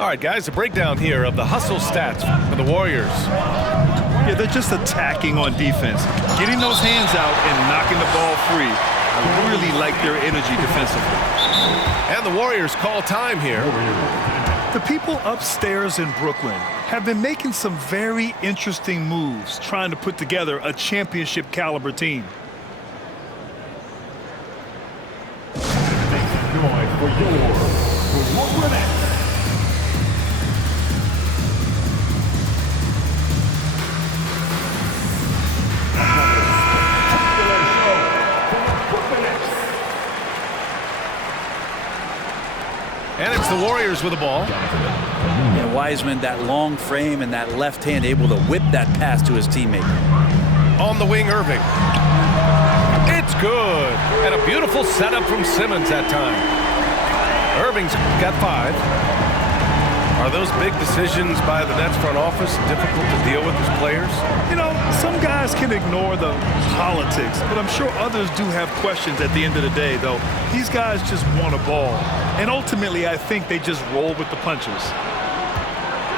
All right, guys, a breakdown here of the hustle stats for the Warriors. Yeah, they're just attacking on defense, getting those hands out and knocking the ball free. I really like their energy defensively. And the Warriors call time here. The people upstairs in Brooklyn have been making some very interesting moves, trying to put together a championship caliber team. And it's the Warriors with the ball. And Wiseman, that long frame and that left hand, able to whip that pass to his teammate. On the wing, Irving. It's good. And a beautiful setup from Simmons that time. Irving's got 5. Are those big decisions by the Nets front office difficult to deal with as players? You know, some guys can ignore the politics, but I'm sure others do have questions at the end of the day, though. These guys just want a ball. And ultimately, I think they just roll with the punches.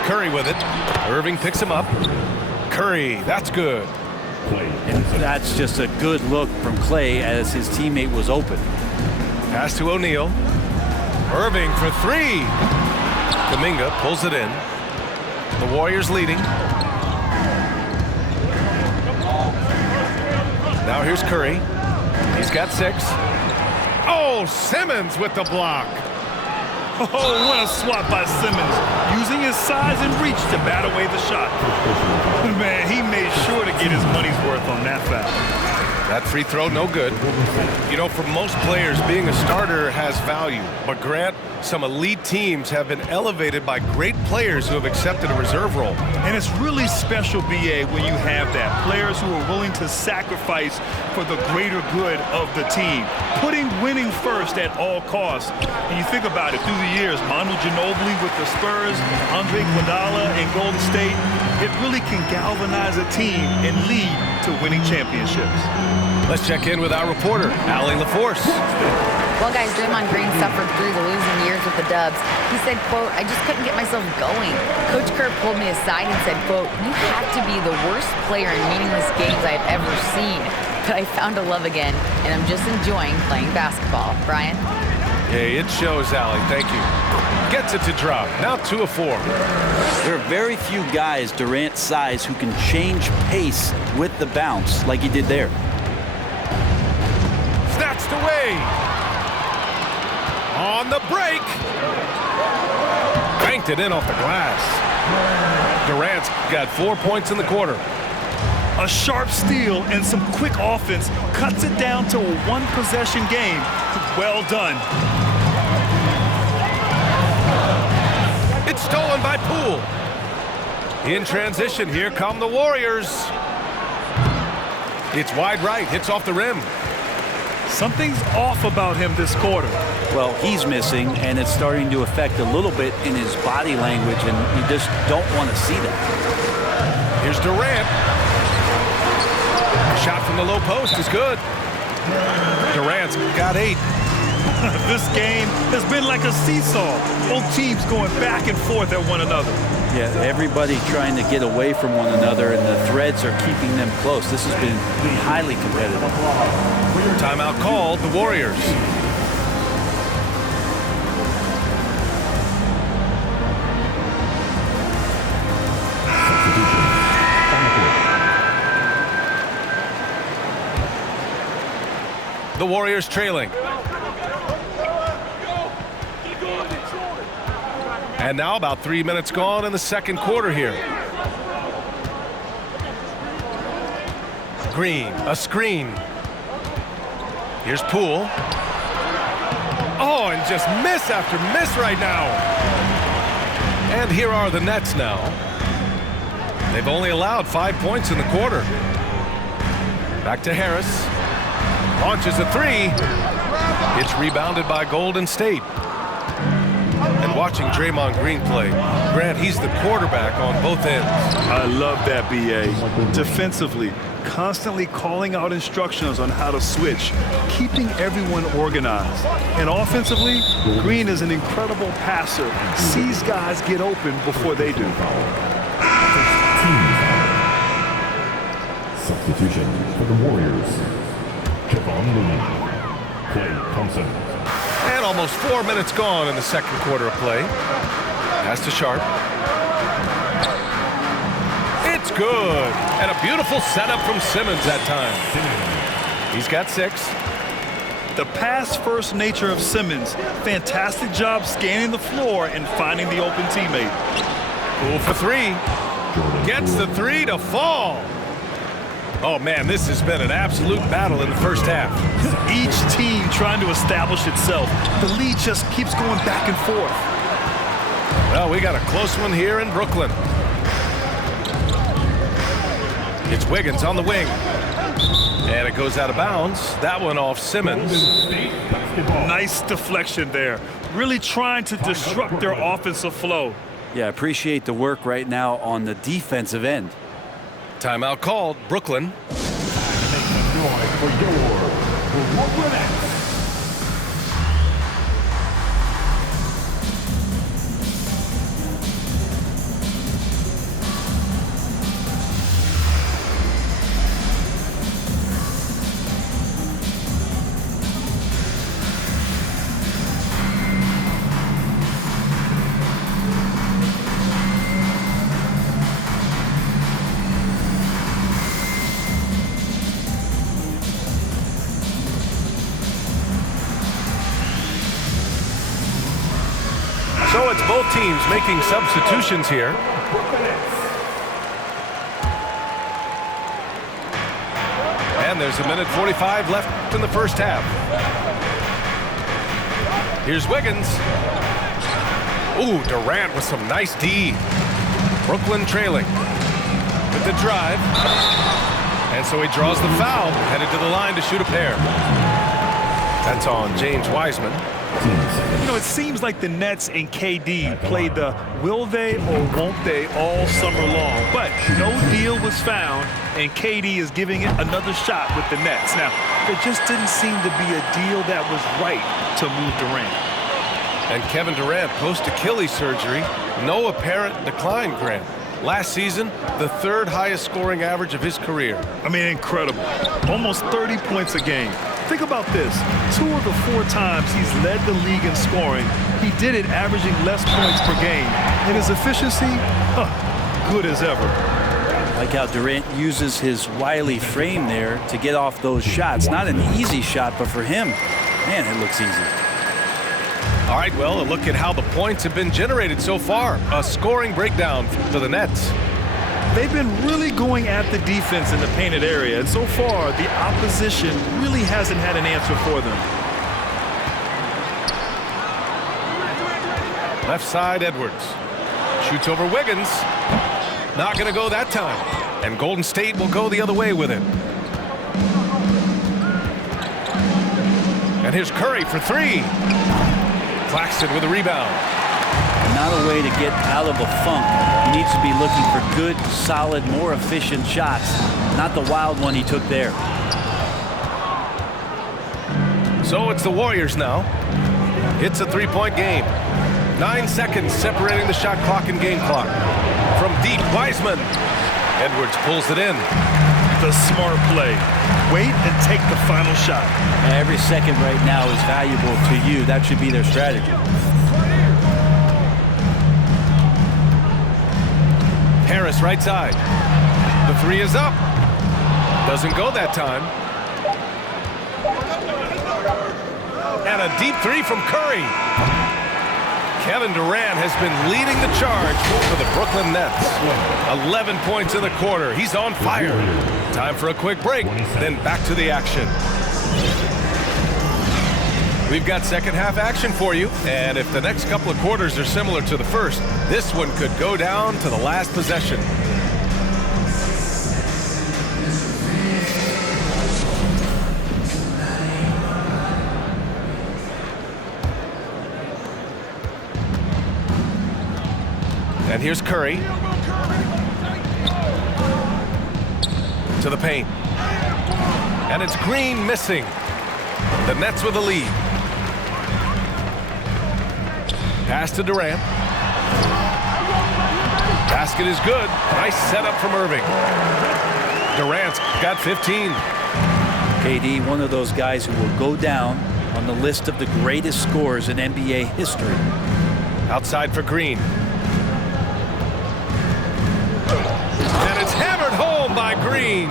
Curry with it. Irving picks him up. Curry, that's good. And that's just a good look from Clay as his teammate was open. Pass to O'Neal. Irving for 3. Kuminga pulls it in. The Warriors leading. Now here's Curry. He's got 6. Oh, Simmons with the block. Oh, what a swat by Simmons, using his size and reach to bat away the shot. Man, he made sure to get his money's worth on that foul. That free throw, no good. You know, for most players, being a starter has value. But Grant, some elite teams have been elevated by great players who have accepted a reserve role. And it's really special, B.A., when you have that. Players who are willing to sacrifice for the greater good of the team. Putting winning first at all costs. And you think about it, through the years, Manu Ginobili with the Spurs, Andre Iguodala in Golden State, it really can galvanize a team and lead to winning championships. Let's check in with our reporter, Allie LaForce. Well, guys, Draymond Green suffered through the losing years with the Dubs. He said, quote, "I just couldn't get myself going." Coach Kerr pulled me aside and said, quote, "You have to be the worst player in meaningless games I've ever seen. But I found a love again, and I'm just enjoying playing basketball." Brian? Hey, it shows, Allie. Thank you. Gets it to drop. Now 2 of 4. There are very few guys Durant's size who can change pace with the bounce like he did there. Snatched away. On the break. Banked it in off the glass. Durant's got 4 points in the quarter. A sharp steal and some quick offense cuts it down to a one-possession game. Well done. It's stolen by Poole. In transition, here come the Warriors. It's wide right, hits off the rim. Something's off about him this quarter. Well, he's missing, and it's starting to affect a little bit in his body language, and you just don't want to see that. Here's Durant. A shot from the low post is good. Durant's got 8. This game has been like a seesaw. Both teams going back and forth at one another. Yeah, everybody trying to get away from one another, and the threads are keeping them close. This has been highly competitive. Timeout called, the Warriors. The Warriors trailing. And now about 3 minutes gone in the second quarter here. Green, a screen. Here's Poole. Oh, and just miss after miss right now. And here are the Nets now. They've only allowed 5 points in the quarter. Back to Harris. Launches a 3. It's rebounded by Golden State. And watching Draymond Green play, Grant, he's the quarterback on both ends. I love that, B.A. Defensively, constantly calling out instructions on how to switch, keeping everyone organized. And offensively, Green is an incredible passer, sees guys get open before they do. Substitution for the Warriors. Kevon Looney. Clay Thompson. And almost 4 minutes gone in the second quarter of play. Pass to Sharp. It's good. And a beautiful setup from Simmons that time. He's got 6. The pass-first nature of Simmons. Fantastic job scanning the floor and finding the open teammate. Poole for 3. Gets the 3 to fall. Oh, man, this has been an absolute battle in the first half. Each team trying to establish itself. The lead just keeps going back and forth. Well, we got a close one here in Brooklyn. It's Wiggins on the wing. And it goes out of bounds. That one off Simmons. Nice deflection there. Really trying to disrupt their offensive flow. Yeah, appreciate the work right now on the defensive end. Timeout called. Brooklyn. Make some noise for your Brooklyn Nets. So it's both teams making substitutions here. And there's 1:45 left in the first half. Here's Wiggins. Ooh, Durant with some nice D. Brooklyn trailing with the drive. And so he draws the foul, headed to the line to shoot a pair. That's on James Wiseman. You know, it seems like the Nets and KD played the will they or won't they all summer long, but no deal was found, and KD is giving it another shot with the Nets. Now, there just didn't seem to be a deal that was right to move Durant. And Kevin Durant, post-Achilles surgery, no apparent decline, Grant. Last season, the 3rd highest scoring average of his career. I mean, incredible. Almost 30 points a game. Think about this. 2 of the 4 times he's led the league in scoring, he did it averaging less points per game. And his efficiency, good as ever. Like how Durant uses his wily frame there to get off those shots. Not an easy shot, but for him, man, it looks easy. All right, well, a look at how the points have been generated so far. A scoring breakdown for the Nets. They've been really going at the defense in the painted area, and so far, the opposition really hasn't had an answer for them. Left side, Edwards. Shoots over Wiggins. Not going to go that time. And Golden State will go the other way with it. And here's Curry for 3. Claxton with a rebound. Not a way to get out of a funk. He needs to be looking for good, solid, more efficient shots. Not the wild one he took there. So it's the Warriors now. It's a 3-point game. 9 seconds separating the shot clock and game clock. From deep, Wiseman. Edwards pulls it in. The smart play. Wait and take the final shot. Every second right now is valuable to you. That should be their strategy. Harris right side. The 3 is up. Doesn't go that time. And a deep 3 from Curry. Kevin Durant has been leading the charge for the Brooklyn Nets. 11 points in the quarter. He's on fire. Time for a quick break, then back to the action. We've got second half action for you, and if the next couple of quarters are similar to the first, this one could go down to the last possession. And here's Curry. To the paint. And it's Green missing. The Nets with the lead. Pass to Durant. Basket is good. Nice setup from Irving. Durant's got 15. KD, one of those guys who will go down on the list of the greatest scorers in NBA history. Outside for Green. And it's hammered home by Green.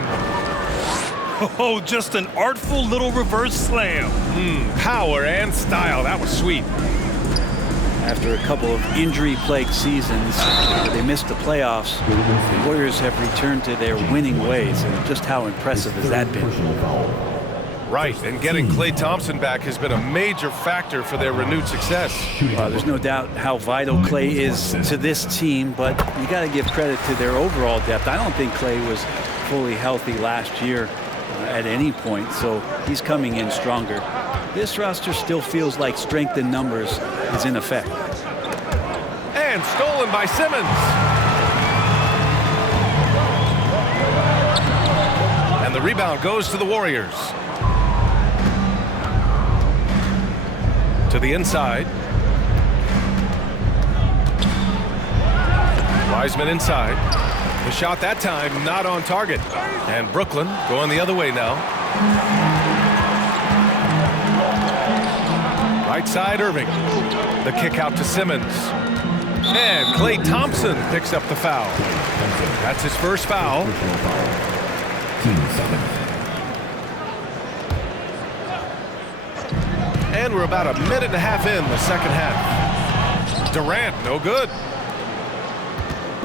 Oh, just an artful little reverse slam. Power and style. That was sweet. After a couple of injury-plagued seasons where they missed the playoffs, the Warriors have returned to their winning ways. And just how impressive has that been? Right, and getting Klay Thompson back has been a major factor for their renewed success. There's no doubt how vital Klay is to this team, but you got to give credit to their overall depth. I don't think Klay was fully healthy last year at any point, so he's coming in stronger. This roster still feels like strength in numbers is in effect. And stolen by Simmons. And the rebound goes to the Warriors. To the inside. Wiseman inside. The shot that time not on target. And Brooklyn going the other way now. Right side Irving. The kick out to Simmons. And Klay Thompson picks up the foul. That's his first foul. And we're about a minute and a half in the second half. Durant, no good.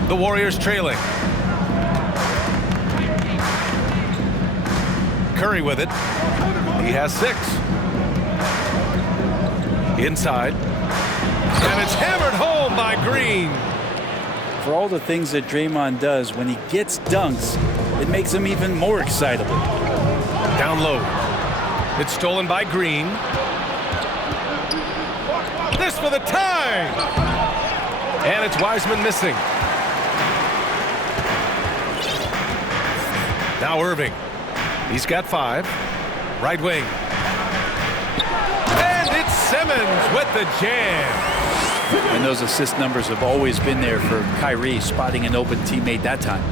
The Warriors trailing. Curry with it. He has 6. Inside. And it's hammered home by Green. For all the things that Draymond does, when he gets dunks, it makes him even more excitable. Down low. It's stolen by Green. This for the tie. And it's Wiseman missing. Now Irving. He's got 5. Right wing. And it's Simmons with the jam. And those assist numbers have always been there for Kyrie, spotting an open teammate that time.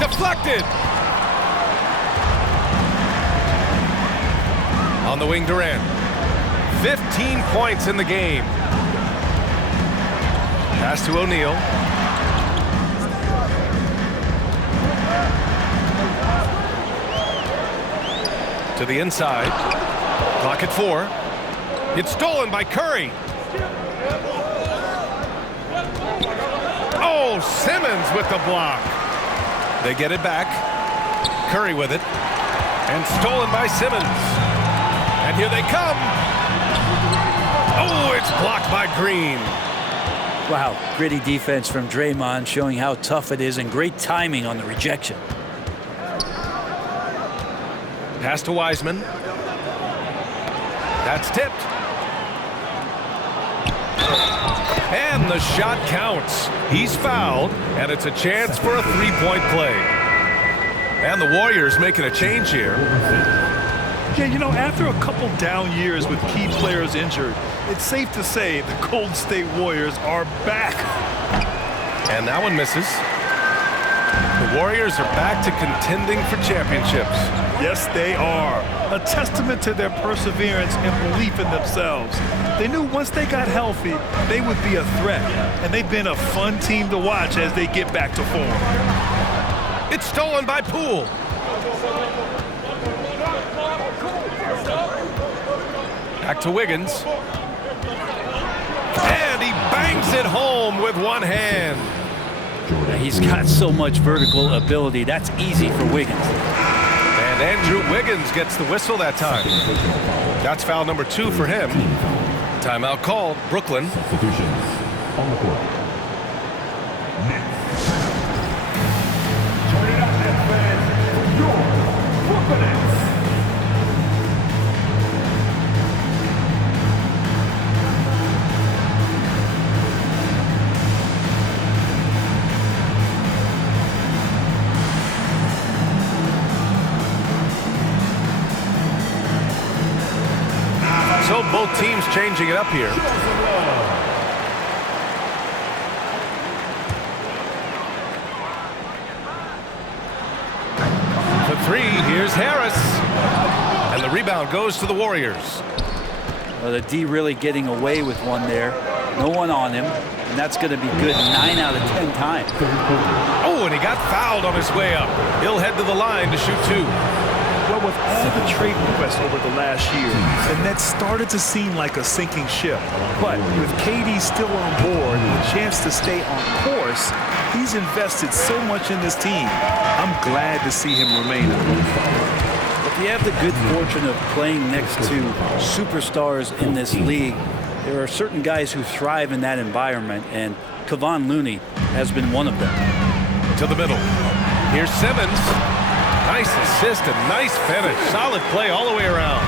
Deflected. On the wing, Durant. 15 points in the game. Pass to O'Neal. To the inside. Clock at 4. It's stolen by Curry. Oh, Simmons with the block. They get it back. Curry with it. And stolen by Simmons. And here they come. Oh, it's blocked by Green. Wow, gritty defense from Draymond, showing how tough it is, and great timing on the rejection. Pass to Wiseman. That's tipped. And the shot counts. He's fouled, and it's a chance for a three-point play. And the Warriors making a change here. Yeah, you know, after a couple down years with key players injured, it's safe to say the Golden State Warriors are back. And that one misses. The Warriors are back to contending for championships. Yes, they are. A testament to their perseverance and belief in themselves. They knew once they got healthy, they would be a threat. And they've been a fun team to watch as they get back to form. It's stolen by Poole. Back to Wiggins. And he bangs it home with one hand. He's got so much vertical ability. That's easy for Wiggins. And Andrew Wiggins gets the whistle that time. That's foul number 2 for him. Timeout called. Brooklyn. Substitutions on the court. Nets. Turn it up, Nets fans. Your Brooklyn Nets. Both teams changing it up here. For three, here's Harris. And the rebound goes to the Warriors. Well, the D really getting away with one there. No one on him. And that's going to be good 9 out of 10 times. Oh, and he got fouled on his way up. He'll head to the line to shoot 2. Well, with all the trade requests over the last year, the Nets started to seem like a sinking ship. But with KD still on board and a chance to stay on course, he's invested so much in this team. I'm glad to see him remain. If you have the good fortune of playing next to superstars in this league, there are certain guys who thrive in that environment, and Kevon Looney has been one of them. To the middle. Here's Simmons. Nice assist and nice finish. Solid play all the way around.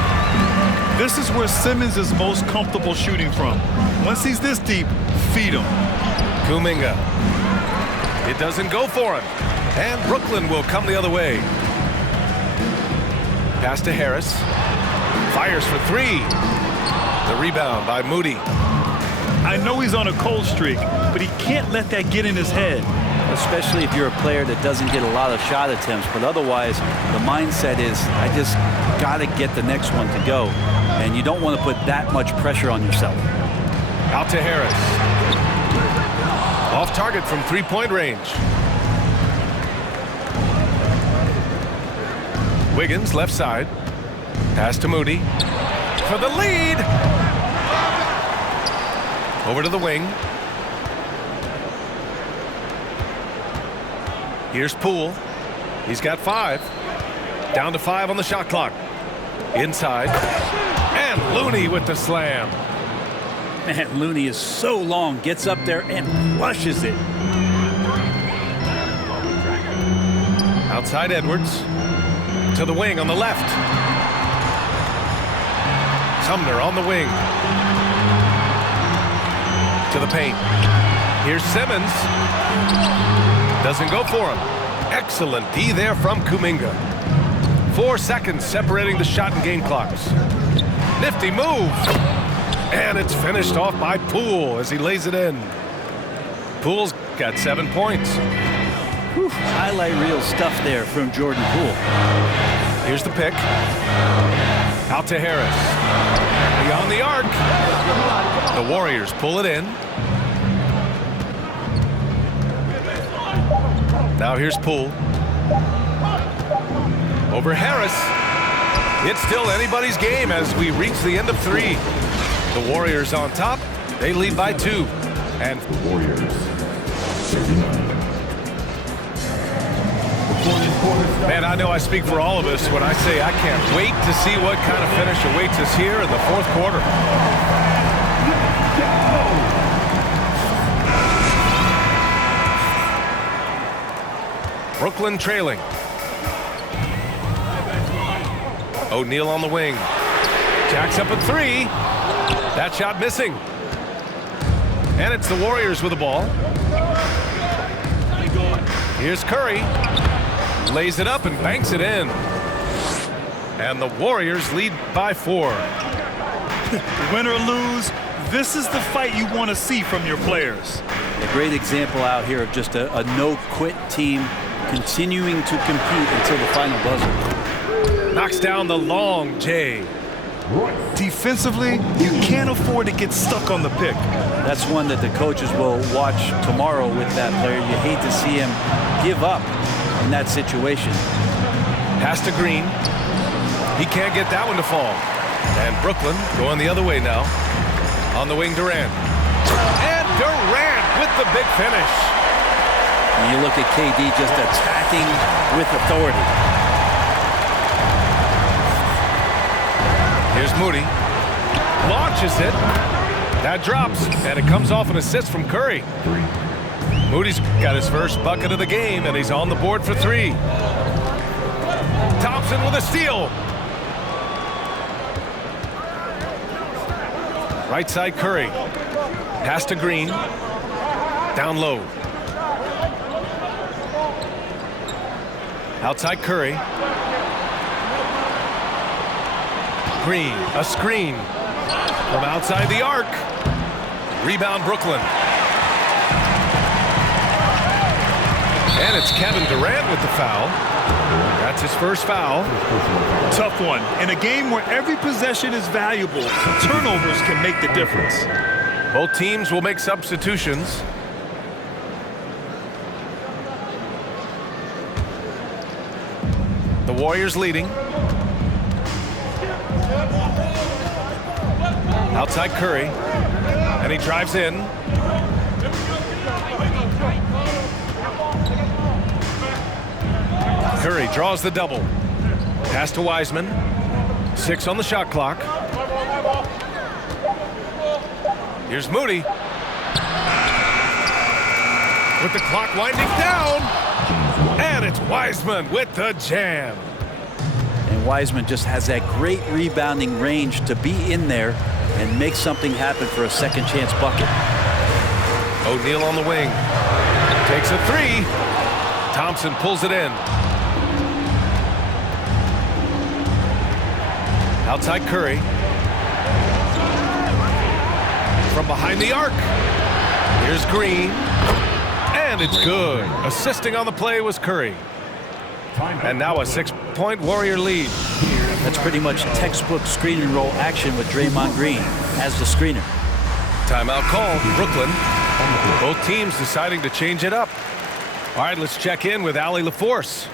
This is where Simmons is most comfortable shooting from. Once he's this deep, feed him. Kuminga. It doesn't go for him. And Brooklyn will come the other way. Pass to Harris. Fires for 3. The rebound by Moody. I know he's on a cold streak, but he can't let that get in his head. Especially if you're a player that doesn't get a lot of shot attempts. But otherwise, the mindset is, I just got to get the next one to go. And you don't want to put that much pressure on yourself. Out to Harris. Off target from 3-point range. Wiggins, left side. Pass to Moody. For the lead. Over to the wing. Here's Poole. He's got 5. Down to 5 on the shot clock. Inside. And Looney with the slam. Man, Looney is so long. Gets up there and flushes it. Outside Edwards. To the wing on the left. Sumner on the wing. To the paint. Here's Simmons. Doesn't go for him. Excellent D there from Kuminga. 4 seconds separating the shot and game clocks. Nifty move. And it's finished off by Poole as he lays it in. Poole's got 7 points. Whew, highlight reel stuff there from Jordan Poole. Here's the pick. Out to Harris. Beyond the arc. The Warriors pull it in. Now here's Poole. Over Harris. It's still anybody's game as we reach the end of 3. The Warriors on top. They lead by 2. And The Warriors. 39. man, I know I speak for all of us when I say I can't wait to see what kind of finish awaits us here in the 4th quarter. Brooklyn trailing. O'Neal on the wing. Jacks up at 3. That shot missing. And it's the Warriors with the ball. Here's Curry. Lays it up and banks it in. And the Warriors lead by 4. Win or lose, this is the fight you want to see from your players. A great example out here of just a no-quit team continuing to compete until the final buzzer. Knocks down the long J. Defensively, you can't afford to get stuck on the pick. That's one that the coaches will watch tomorrow with that player. You hate to see him give up in that situation. Pass to Green. He can't get that one to fall. And Brooklyn going the other way now. On the wing, Durant. And Durant with the big finish. And you look at KD just attacking with authority. Here's Moody. Launches it. That drops, and it comes off an assist from Curry. Moody's got his first bucket of the game, and he's on the board for 3. Thompson with a steal. Right side Curry. Pass to Green. Down low. Outside Curry. Green, a screen. From outside the arc. Rebound Brooklyn. And it's Kevin Durant with the foul. That's his first foul. Tough one. In a game where every possession is valuable, turnovers can make the difference. Both teams will make substitutions. The Warriors leading. Outside Curry. And he drives in. Curry draws the double. Pass to Wiseman. 6 on the shot clock. Here's Moody. With the clock winding down. And it's Wiseman with the jam. And Wiseman just has that great rebounding range to be in there and make something happen for a second chance bucket. O'Neal on the wing. Takes a 3. Thompson pulls it in. Outside Curry. From behind the arc. Here's Green. And it's good. Assisting on the play was Curry. And now a 6-point Warrior lead. That's pretty much textbook screen and roll action with Draymond Green as the screener. Timeout called, Brooklyn. Both teams deciding to change it up. All right, let's check in with Allie LaForce.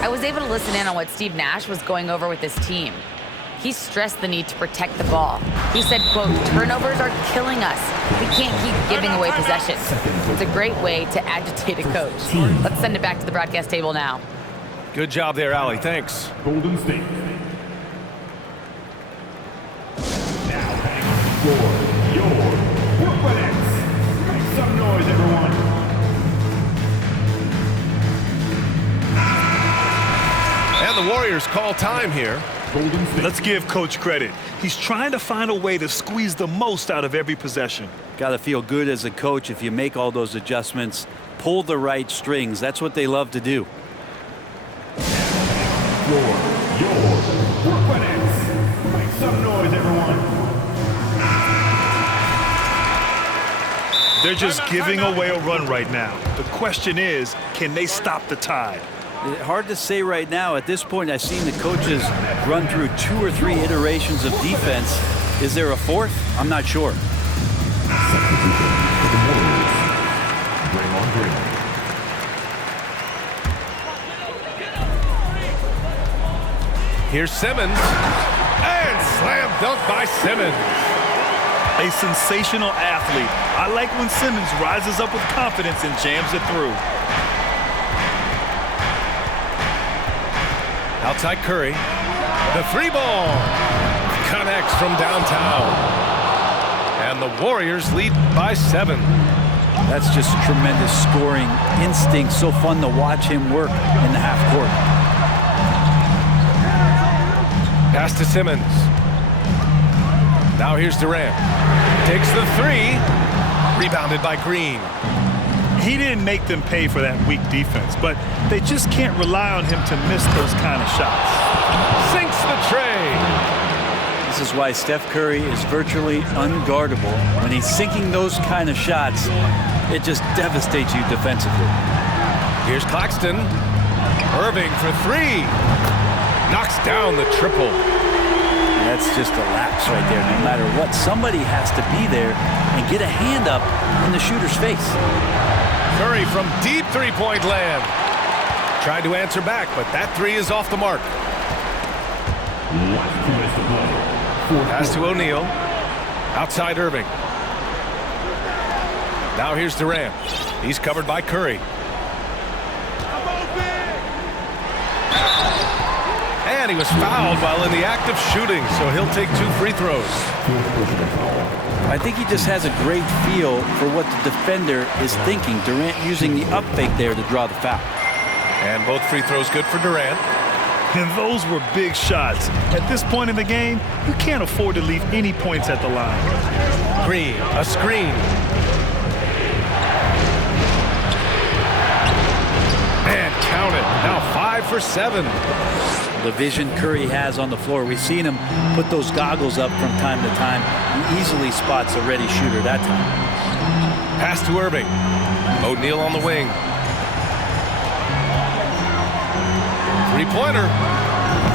I was able to listen in on what Steve Nash was going over with his team. He stressed the need to protect the ball. He said, quote, turnovers are killing us. We can't keep giving away possessions. It's a great way to agitate a coach. Let's send it back to the broadcast table now. Good job there, Allie. Thanks. Golden State. Now heading for your Brooklyn Nets. Make some noise, everyone. And the Warriors call time here. Let's give Coach credit. He's trying to find a way to squeeze the most out of every possession. Got to feel good as a coach if you make all those adjustments, pull the right strings. That's what they love to do. Your Brooklyn Nets. Make some noise, everyone. They're just giving away a run right now. The question is, can they stop the tide? Hard to say right now. At this point, I've seen the coaches run through 2 or 3 iterations of defense. Is there a fourth? I'm not sure. Substitution for the Warriors. Draymond Green. Here's Simmons. And slam dunk by Simmons. A sensational athlete. I like when Simmons rises up with confidence and jams it through. Outside Curry. The 3-ball. Connects from downtown. And the Warriors lead by 7. That's just tremendous scoring instinct. So fun to watch him work in the half court. Pass to Simmons. Now here's Durant. Takes the 3. Rebounded by Green. He didn't make them pay for that weak defense, but they just can't rely on him to miss those kind of shots. Sinks the tray. This is why Steph Curry is virtually unguardable. When he's sinking those kind of shots, it just devastates you defensively. Here's Claxton. Irving for 3. Knocks down the triple. That's just a lapse right there. No matter what, somebody has to be there and get a hand up in the shooter's face. Curry from deep 3-point land. Tried to answer back, but that 3 is off the mark. Pass to O'Neal. Outside Irving. Now here's Durant. He's covered by Curry. And he was fouled while in the act of shooting, so he'll take 2 free throws. I think he just has a great feel for what the defender is thinking. Durant using the up fake there to draw the foul. And both free throws good for Durant. And those were big shots. At this point in the game, you can't afford to leave any points at the line. Green, a screen. And count it. Now 5 for 7. The vision Curry has on the floor. We've seen him put those goggles up from time to time. He easily spots a ready shooter that time. Pass to Irving. O'Neal on the wing. Three-pointer.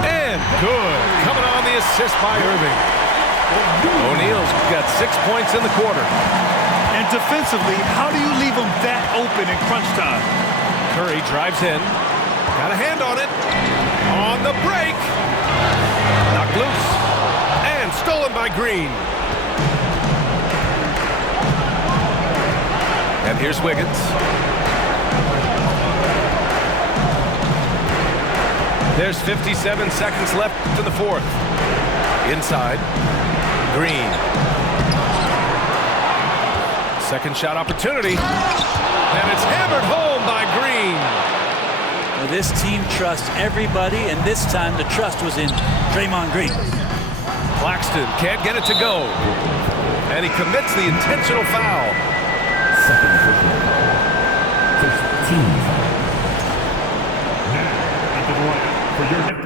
And good. Coming on the assist by Irving. O'Neal's got 6 points in the quarter. And defensively, how do you leave them that open in crunch time? Curry drives in. Got a hand on it. On the break. Knocked loose. And stolen by Green. And here's Wiggins. There's 57 seconds left in the fourth. Inside. Green. Second shot opportunity. And it's hammered home by Green. Well, this team trusts everybody, and this time the trust was in Draymond Green. Claxton can't get it to go. And he commits the intentional foul. Second official. 15. Now, at the line for your...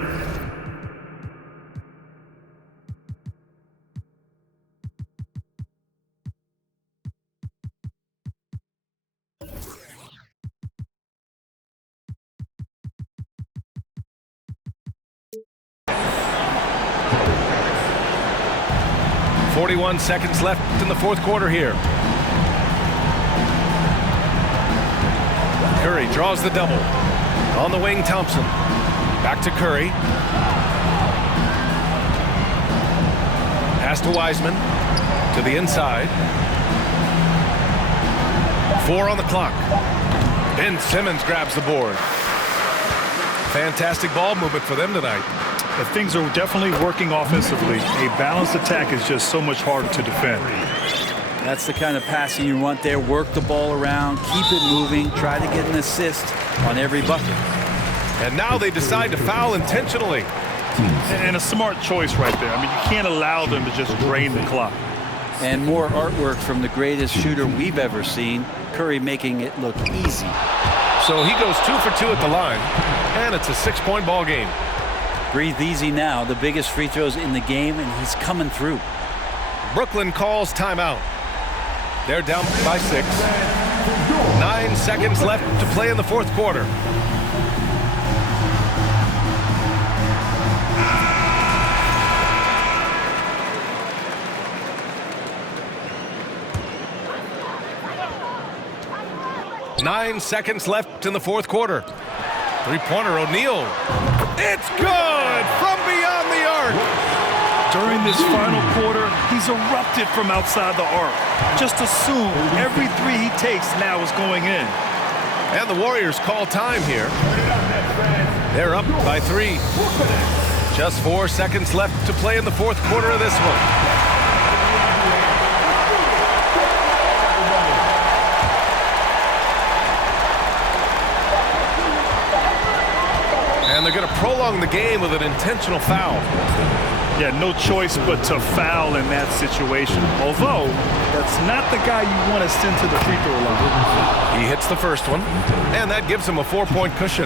Seconds left in the fourth quarter here. Curry draws the double. On the wing, Thompson. Back to Curry. Pass to Wiseman. To the inside. 4 on the clock. Ben Simmons grabs the board. Fantastic ball movement for them tonight. But things are definitely working offensively. A balanced attack is just so much harder to defend. That's the kind of passing you want there. Work the ball around, keep it moving, try to get an assist on every bucket. And now they decide to foul intentionally. And a smart choice right there. I mean, you can't allow them to just drain the clock. And more artwork from the greatest shooter we've ever seen. Curry making it look easy. So he goes 2 for 2 at the line, and it's a 6-point ball game. Breathe easy now. The biggest free throws in the game, and he's coming through. Brooklyn calls timeout. They're down by 6. 9 seconds left to play in the fourth quarter. Nine seconds left in the fourth quarter. Three-pointer, O'Neal. It's good from beyond the arc. During this final quarter, he's erupted from outside the arc. Just assume every three he takes now is going in. And the Warriors call time here. They're up by 3. Just 4 seconds left to play in the fourth quarter of this one. And they're going to prolong the game with an intentional foul. Yeah, no choice but to foul in that situation. Although, that's not the guy you want to send to the free throw line. He hits the first one, and that gives him a 4-point cushion.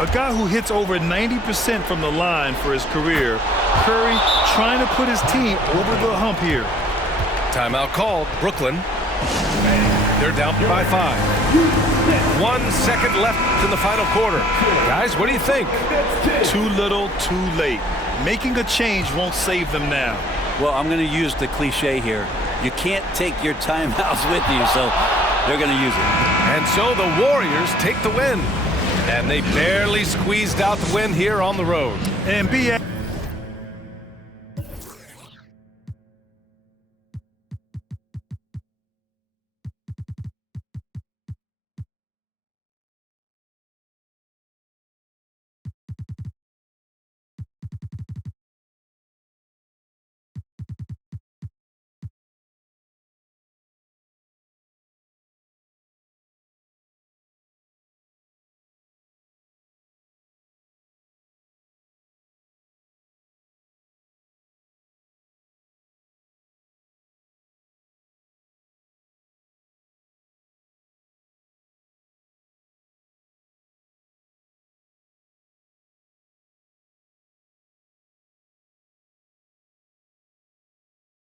A guy who hits over 90% from the line for his career, Curry trying to put his team over the hump here. Timeout called. Brooklyn. They're down by 5. 1 second left in the final quarter. Guys, what do you think? Too little, too late. Making a change won't save them now. Well, I'm going to use the cliche here. You can't take your timeouts with you, so they're going to use it. And so the Warriors take the win. And they barely squeezed out the win here on the road. And